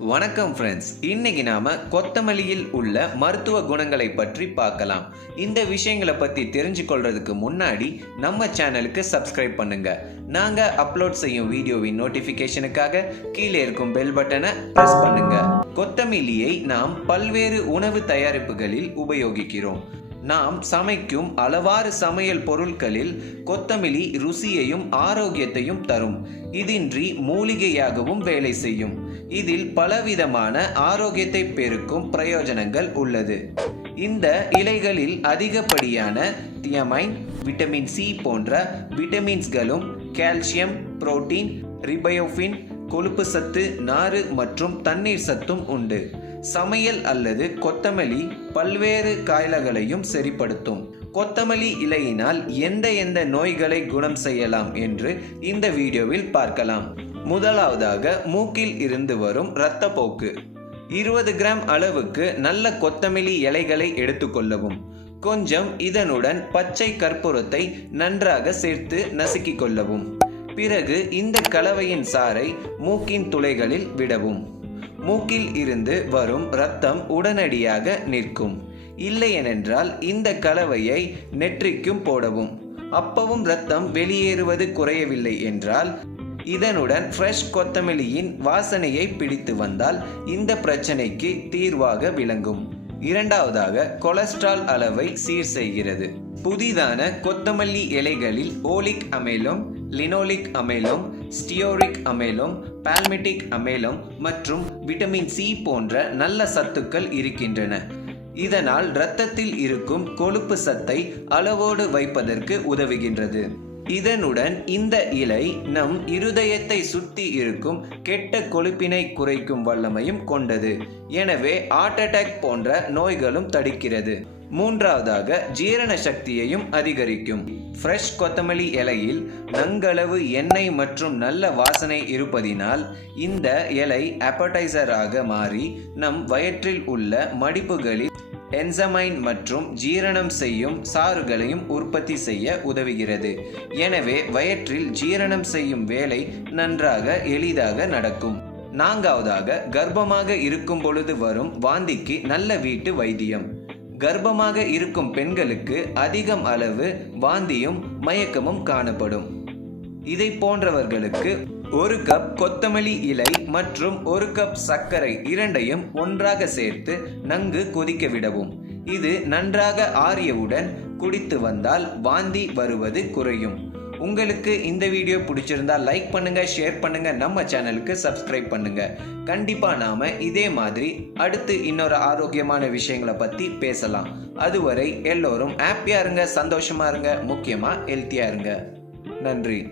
வணக்கம் ஃப்ரெண்ட்ஸ், இன்னைக்கு நாம கொத்தமல்லியில் உள்ள மருத்துவ குணங்களை பற்றி பார்க்கலாம். இந்த விஷயங்களை பத்தி தெரிஞ்சு கொள்றதுக்கு முன்னாடி நம்ம சேனலுக்கு சப்ஸ்கிரைப் பண்ணுங்க. நாங்க அப்லோட் செய்யும் வீடியோவின் நோட்டிபிகேஷனுக்காக கீழே இருக்கும் பெல் பட்டனை பிரஸ் பண்ணுங்க. கொத்தமல்லியை நாம் பல்வேறு உணவு தயாரிப்புகளில் உபயோகிக்கிறோம். நாம் சமைக்கும் அளவாறு சமையல் பொருட்களில் கொத்தமல்லி ருசியையும் ஆரோக்கியத்தையும் தரும். இதின்றி மூலிகையாகவும் வேலை செய்யும். இதில் பலவிதமான ஆரோக்கியத்தை பெருக்கும் பிரயோஜனங்கள் உள்ளது. இந்த இலைகளில் அதிகப்படியான தியமைன், விட்டமின் சி போன்ற விட்டமின்ஸ்களும், கால்சியம், புரோட்டீன், ரிபயோஃபின், கொழுப்பு சத்து, நாறு மற்றும் தண்ணீர் சத்தும் உண்டு. சமையல் அல்லது கொத்தமல்லி பல்வேறு காய்களையும் சரிப்படுத்தும். கொத்தமல்லி இலையினால் எந்த நோய்களை குணம் செய்யலாம் என்று இந்த வீடியோவில் பார்க்கலாம். முதலாவதாக, மூக்கில் இருந்து வரும் இரத்தப்போக்கு. 20 கிராம் அளவுக்கு நல்ல கொத்தமல்லி இலைகளை எடுத்துக்கொள்ளவும். கொஞ்சம் இதனுடன் பச்சை கற்பூரத்தை நன்றாக சேர்த்து நசுக்கிக் கொள்ளவும். பிறகு இந்த கலவையின் சாறை மூக்கின் துளைகளில் விடவும். மூக்கில் இருந்து வரும் இரத்தம் உடனடியாக நிற்கும். இல்லையென்றால் இந்த கலவையை நெற்றிக்கும் போடவும். அப்பவும் இரத்தம் வெளியேறுவது குறையவில்லை என்றால் இதனுடன் ஃப்ரெஷ் கொத்தமல்லியின் வாசனையை பிடித்து வந்தால் இந்த பிரச்சனைக்கு தீர்வாக விளங்கும். இரண்டாவதாக, கொலஸ்ட்ரால் அளவை சீர் செய்கிறது. புதிதான கொத்தமல்லி இலைகளில் ஓலிக் அமிலம், லினோலிக் அமிலம், ஸ்டியோரிக் அமிலம், பால்மிட்டிக் அமிலம் மற்றும் விட்டமின் சி போன்ற நல்ல சத்துக்கள் இருக்கின்றன. இதனால் இரத்தத்தில் இருக்கும் கொழுப்பு சத்தை அளவோடு வைப்பதற்கு உதவுகின்றது. இதனுடன் இந்த இலை நம் இருதயத்தை சுற்றி இருக்கும் கெட்ட கொழுப்பினை குறைக்கும் வல்லமையும் கொண்டது. எனவே ஹார்ட் அட்டாக் போன்ற நோய்களும் தடுக்கிறது. மூன்றாவதாக, ஜீரண சக்தியையும் அதிகரிக்கும். ஃப்ரெஷ் கொத்தமல்லி இலையில் நன்களவு எண்ணெய் மற்றும் நல்ல வாசனை இருப்பதினால் இந்த இலை அப்படைசராக மாறி நம் வயிற்றில் உள்ள மடிப்புகளில் என்சைம் மற்றும் ஜீரணம் செய்யும் சாறுகளையும் உற்பத்தி செய்ய உதவுகிறது. எனவே வயிற்றில் ஜீரணம் செய்யும் வேலை நன்றாக எளிதாக நடக்கும். நான்காவதாக, கர்ப்பமாக இருக்கும் பொழுது வரும் வாந்திக்கு நல்ல வீட்டு வைத்தியம். கர்ப்பமாக இருக்கும் பெண்களுக்கு அதிகம் அளவு வாந்தியும் மயக்கமும் காணப்படும். இதை போன்றவர்களுக்கு 1 கப் கொத்தமல்லி இலை மற்றும் 1 கப் சர்க்கரை இரண்டையும் ஒன்றாக சேர்த்து நன்கு கொதிக்க விடவும். இது நன்றாக ஆறியவுடன் குடித்து வந்தால் வாந்தி வருவது குறையும். உங்களுக்கு இந்த வீடியோ பிடிச்சிருந்தா லைக் பண்ணுங்க, ஷேர் பண்ணுங்க, நம்ம சேனலுக்கு சப்ஸ்கிரைப் பண்ணுங்க. கண்டிப்பா நாம இதே மாதிரி அடுத்து இன்னொரு ஆரோக்கியமான விஷயங்களை பத்தி பேசலாம். அதுவரை எல்லோரும் ஹாப்பியா இருங்க, சந்தோஷமா இருங்க, முக்கியமா ஹெல்த்தியா இருங்க. நன்றி.